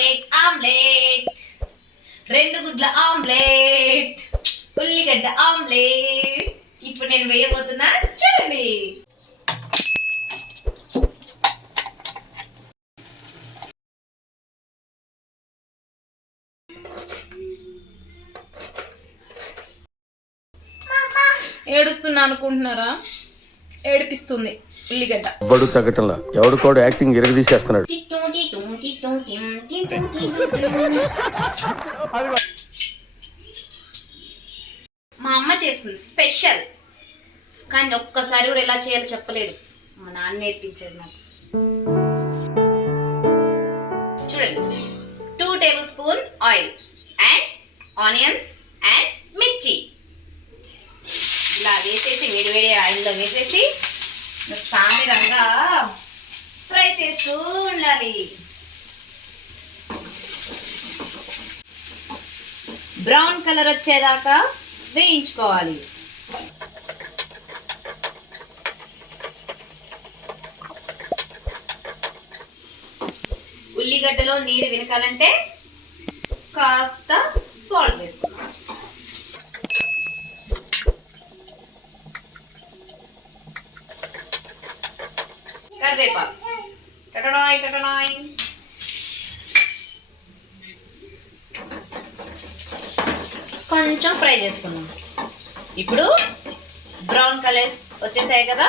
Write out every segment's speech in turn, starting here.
Omelette omelette, 2 గుడ్ల omelette, ఉల్లిగడ్డ omelette. ఇప్పుడు నేను వేయబోతున్నా, చూడండి. ఏడుస్తున్నా అనుకుంటున్నారా? ఏడిపిస్తుంది ఉల్లిగడ్డ. బడు తగ్గటంలా ఎవడు కూడా యాక్టింగ్ ఇరగదీసేస్తున్నాడు. మా అమ్మ చేస్తుంది స్పెషల్, కానీ ఒక్కసారి కూడా ఎలా చేయాలో చెప్పలేదు. మా నాన్న నేర్పించాడు నాకు. చూడండి, 2 table spoon oil and onions and మిర్చి ఇలా వేసేసి వేడి ఆయిల్లో వేసేసి సామిరంగా ఫ్రై చేస్తూ ఉండాలి. బ్రౌన్ కలర్ వచ్చేదాకా వేయించుకోవాలి. ఉల్లిగడ్డలో నీరు వినకాలంటే కాస్త సాల్ట్ వేసుకున్నాం. కరివేపాకు టటనాయ్ కొంచెం ఫ్రై చేసుకున్నాం. ఇప్పుడు బ్రౌన్ కలర్ వచ్చేసాయి కదా,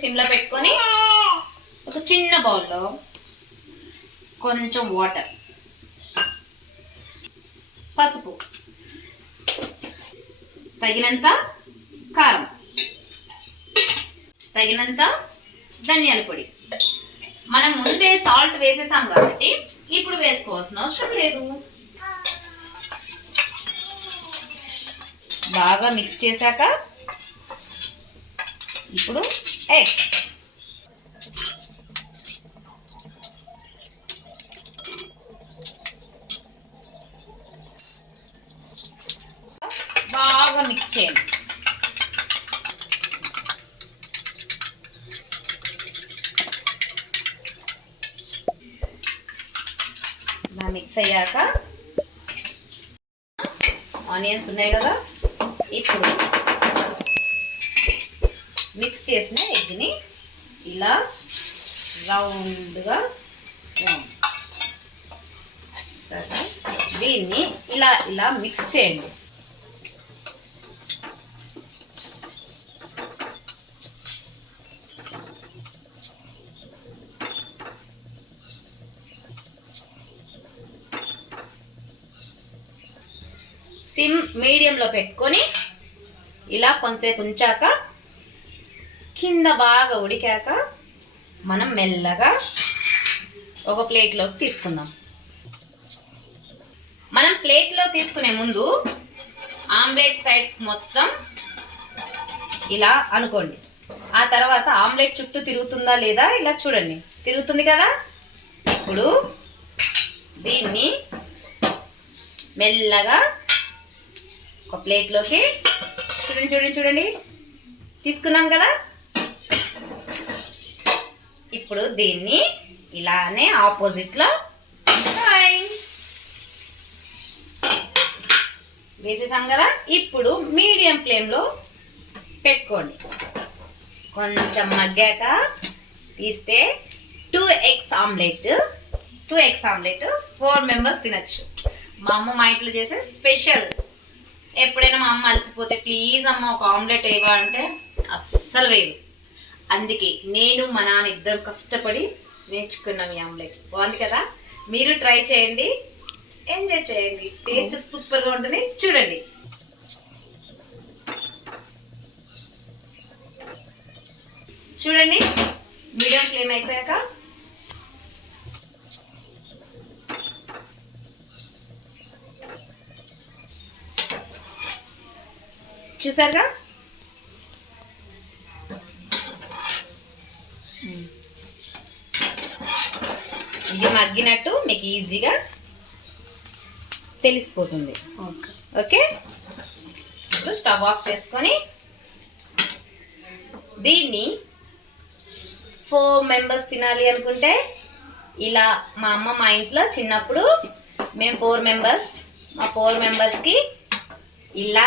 సిమ్లో పెట్టుకొని ఒక చిన్న బౌల్లో కొంచెం వాటర్, పసుపు, తగినంత కారం, తగినంత ధనియాల పొడి. మనం ముందే సాల్ట్ వేసేసాం కాబట్టి ఇప్పుడు వేసుకోవాల్సిన అవసరం లేదు. బాగా మిక్స్ చేశాక ఇప్పుడు ఎగ్స్, బాగా మిక్స్ చేయండి. ఇలా మిక్స్ అయ్యాక ఆనియన్స్ ఉన్నాయి కదా, ఇప్పుడు మిక్స్ చేసిన ఎగ్ని ఇలా రౌండ్గా దీన్ని ఇలా మిక్స్ చేయండి. సిమ్ మీడియంలో పెట్టుకొని ఇలా కొంతసేపు ఉంచాక కింద బాగా ఉడికాక మనం మెల్లగా ఒక ప్లేట్లోకి తీసుకుందాం. మనం ప్లేట్లో తీసుకునే ముందు ఆమ్లెట్ సైడ్స్ మొత్తం ఇలా అనుకోండి. ఆ తర్వాత ఆమ్లెట్ చుట్టూ తిరుగుతుందా లేదా ఇలా చూడండి. తిరుగుతుంది కదా. ఇప్పుడు దీన్ని మెల్లగా ఒక ప్లేట్లోకి చూడండి తీసుకున్నాం కదా. ఇప్పుడు దీన్ని ఇలానే ఆపోజిట్లో వేసేసాం కదా. ఇప్పుడు మీడియం ఫ్లేమ్లో పెట్టుకోండి. కొంచెం మగ్గాక తీస్తే 2 ఎగ్స్ ఆమ్లెట్ 4 మెంబర్స్ తినచ్చు. మా అమ్మ మా ఇంట్లో చేసే స్పెషల్. ఎప్పుడైనా మా అమ్మ అలసిపోతే ప్లీజ్ అమ్మ ఒక ఆమ్లెట్ వేయవా అంటే అస్సలు వేయదు. అందుకే నేను మా నాన్న ఇద్దరం కష్టపడి నేర్చుకున్నాం ఈ ఆమ్లెట్. బాగుంది కదా. మీరు ట్రై చేయండి, ఎంజాయ్ చేయండి. టేస్ట్ సూపర్గా ఉంటుంది. చూడండి. మీడియం ఫ్లేమ్ అయిపోయాక చూసారుగా, ఇది మగ్గినట్టు మీకు ఈజీగా తెలిసిపోతుంది. ఓకే, ఇప్పుడు స్టవ్ ఆఫ్ చేసుకొని దీన్ని 4 మెంబర్స్ తినాలి అనుకుంటే ఇలా మా అమ్మ మా ఇంట్లో చిన్నప్పుడు మేము 4 మెంబర్స్, మా 4 మెంబర్స్కి ఇలా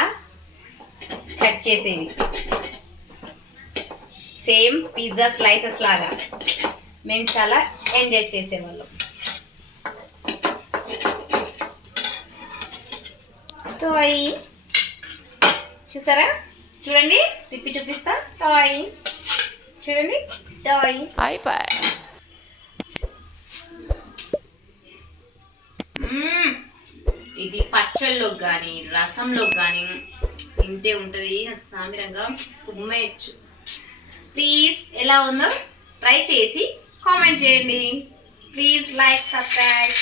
కట్ చేసేది, సేమ్ పిజ్జా స్లైసెస్ లాగా. మేము చాలా ఎంజాయ్ చేసేవాళ్ళం. టాయ్ చూసారా, చూడండి తిప్పి చూపిస్తా. టాయ్ చూడండి, టాయ్. ఇది పచ్చళ్ళలోకి కానీ రసంలోకి కానీ తింటే ఉంటుంది సామిరంగా కుమ్మేయచ్చు. ప్లీజ్ ఎలా ఉందో ట్రై చేసి కామెంట్ చేయండి. Please like, subscribe.